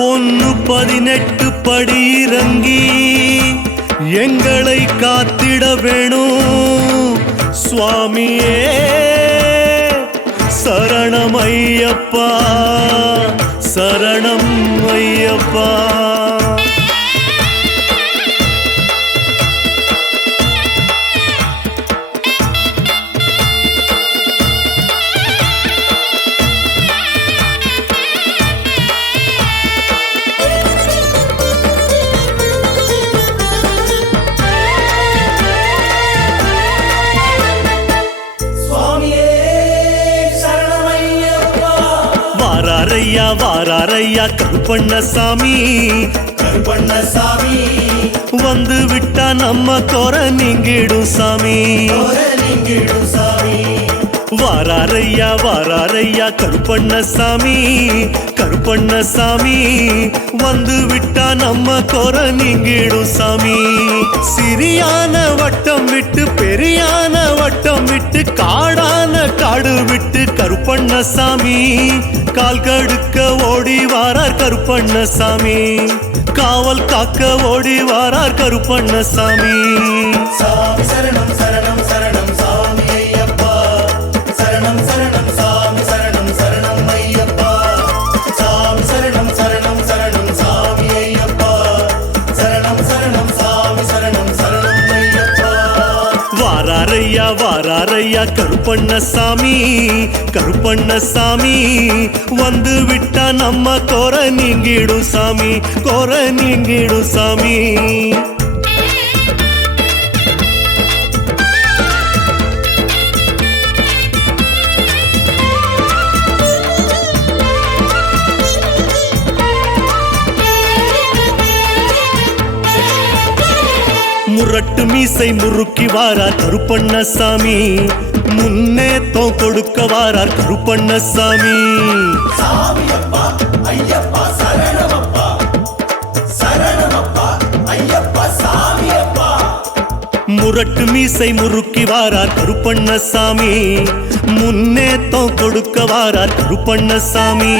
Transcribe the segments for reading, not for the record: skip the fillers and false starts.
பொன்னு 18 படி இறங்கி எங்களை காத்திட வேணும் சுவாமியே சரணம் ஐயப்பா சரணம் ஐயப்பா வாராரையா கருப்பண்ணசாமி வந்து விட்டா நம்ம குறை நீங்கிடும் சாமி வாராரையா கருப்பண்ணசாமி வந்து விட்டா நம்ம குறை நீங்கிடும் சாமி சிறியான வட்டம் விட்டு பெரியான வட்டம் விட்டு காடான காடு விட்டு கருப்பண்ணசாமி கால் கடுக்க ஓடி வாரார் கருப்பண்ணசாமி காவல் காக்க ஓடி வாரார் கருப்பண்ணசாமி சாமி சரணம் சரணம் சரணம் சாமி ஐயப்பா சரணம் சரணம் சாமி சரணம் சரணம் ஐயப்பா சாமி சரணம் சரணம் சரணம் சாமி ஐயப்பா சரணம் சரணம் சாமி சரணம் சரணம் ஐயப்பா வாராரையா கருப்பண்ணசாமி வந்து விட்டா நம்ம குறை நீங்கிடும் சாமி முரட்டு மீசை முறுக்கி வாரார் கருப்பண்ணசாமி முன்னேத்தம் கொடுக்க வாரார் கருப்பண்ணசாமி சாமியப்பா ஐயப்பா சரணமப்பா சரணமப்பா ஐயப்பா சாமியப்பா முரட்டு மீசை முறுக்கி வாரார் கருப்பண்ணசாமி முன்னேத்தம் கொடுக்க வாரார் கருப்பண்ணசாமி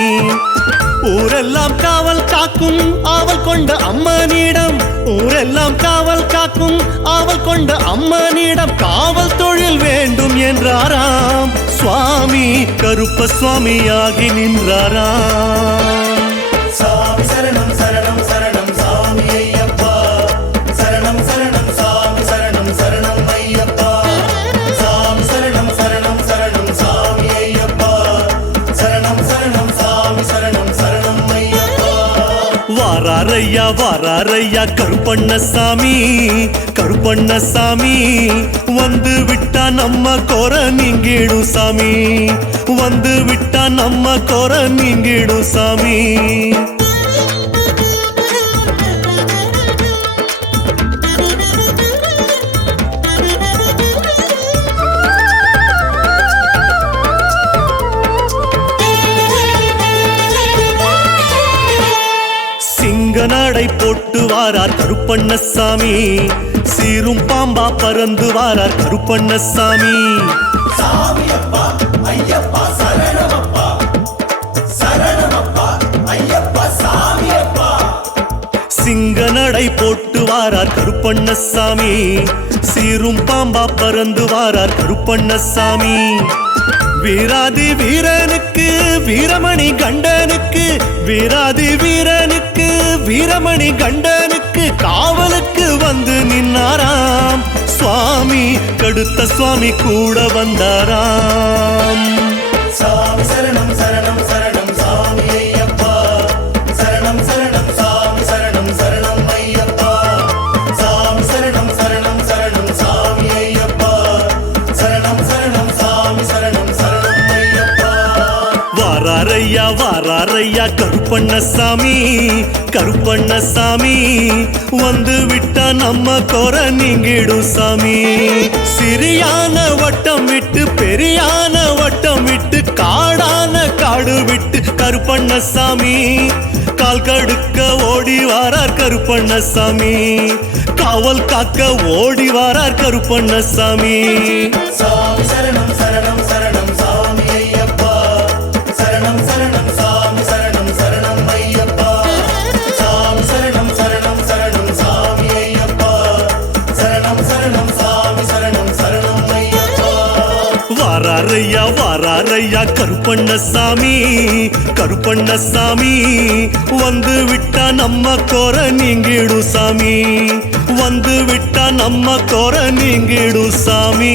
ஊரெல்லாம் காவல் காக்கும் ஆவல் கொண்ட அம்மனிடம் ஊரெல்லாம் காவல் காக்கும் ஆவல் கொண்ட அம்மனிடம் காவல் தொழில் வேண்டும் என்றாராம் சுவாமி கருப்ப சுவாமியாகி நின்றாராம் சாமி சரணம் சரணம் சரணம் சாமி ஐயப்பா சரணம் சரணம் சாமி சரணம் சரணம் ஐயப்பா சாமி சரணம் சரணம் சரணம் சாமி ஐயப்பா சரணம் சரணம் சாமி சரணம் சரணம் ஐயப்பா வாராரையா கருப்பண்ணசாமி வந்து விட்டா நம்ம குறை நீங்கிடும் சாமி வந்து விட்டா நம்ம குறை நீங்கிடும் சாமி நடை போட்டு வாரார் கருப்பண்ணசாமி சீரும் பாம்பா பறந்து வாரார் கருப்பண்ணசாமி சாமியப்பா ஐயப்பா சரணமப்பா சரணமப்பா ஐயப்பா சாமியப்பா சிங்க நடை போட்டு வாரார் கருப்பண்ணசாமி சீரும் பாம்பா பறந்து வாரார் கருப்பண்ணசாமி வீராதி வீரனுக்கு வீரமணி கண்டனுக்கு வீராதி வீரனுக்கு வீரமணி கண்டனுக்கு காவலுக்கு வந்து நின்னாராம் சுவாமி கடுத்த சுவாமி கூட வந்தாராம் சாமி சரணம் சரணம் சரணம் சாமி ஐயப்பா சரணம் சரணம் சாமி சரணம் சரணம் ஐயப்பா சாமி சரணம் சரணம் சரணம் சாமி ஐயப்பா சரணம் சரணம் சாமி சரணம் சரணம் ஐயப்பா வாராரையா கருப்பண்ணசாமி வந்து விட்டா நம்ம குறை நீங்கிடும் சாமி சிறியான வட்டம் விட்டு பெரியான வட்டம் விட்டு காடான காடு விட்டு கருப்பண்ணசாமி கால் கடுக்க ஓடி வாரார் கருப்பண்ணசாமி காவல் காக்க ஓடி வாரார் கருப்பண்ணசாமி சாமி சரணம் சரணம் சரணம் சாமி ஐயப்பா சரணம் சரணம் சாமி சரணம் சரணம் ஐயப்பா வாராரையா வாராரையா கருப்பண்ணசாமி கருப்பண்ணசாமி வந்து விட்டா நம்ம கோர நீங்கிடும் சாமி வந்து விட்டா நம்ம கோர நீங்கிடும் சாமி